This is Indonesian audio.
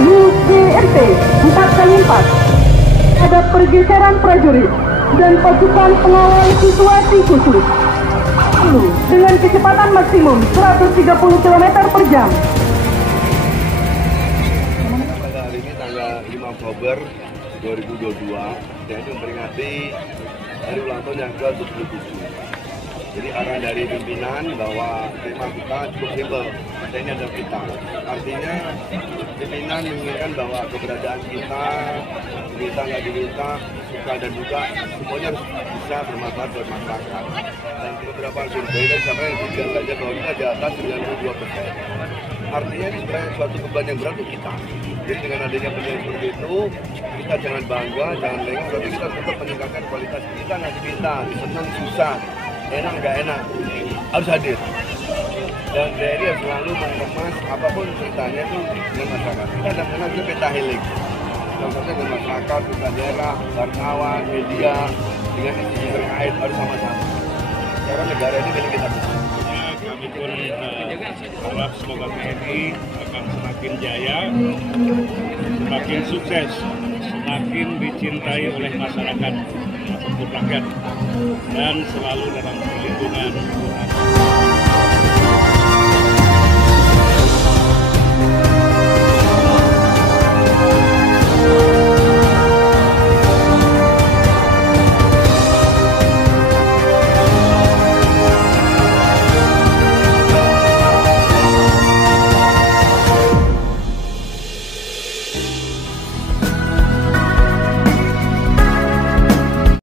HUGMT 4x4 ada pergeseran prajurit dan pasukan pengawal situasi khusus lalu dengan kecepatan maksimum 130 km per jam. Pada hari ini tanggal 5 Oktober 2022 TNI memperingati hari ulang tahun yang ke-77. Jadi arahan dari pimpinan bahwa tema kita cukup simpel, TNI adalah kita. Artinya pimpinan menginginkan bahwa keberadaan kita nggak diminta, suka dan duka, semuanya harus bisa bermanfaat buat masyarakat. Dan beberapa survei dan sampai yang juga saja bahwa kita di atas 92%. Artinya ini sebenarnya suatu beban yang berat untuk kita. Jadi dengan adanya penilaian seperti itu, kita jangan bangga, jangan lengah, tapi kita tetap meningkatkan kualitas kita nggak diminta, senang susah, enak nggak enak, harus hadir. Dan TNI selalu mengemas apapun ceritanya itu dengan masyarakat. Kita ada mengenal peta healing. Salah satunya dengan masyarakat, pusat daerah, wartawan, media, dengan institusi terkait harus sama-sama. Karena negara ini milik kita bersama. Kami pun harap semoga TNI akan semakin jaya, semakin sukses, semakin dicintai oleh masyarakat ataupun rakyat, dan selalu dalam perlindungan Tuhan.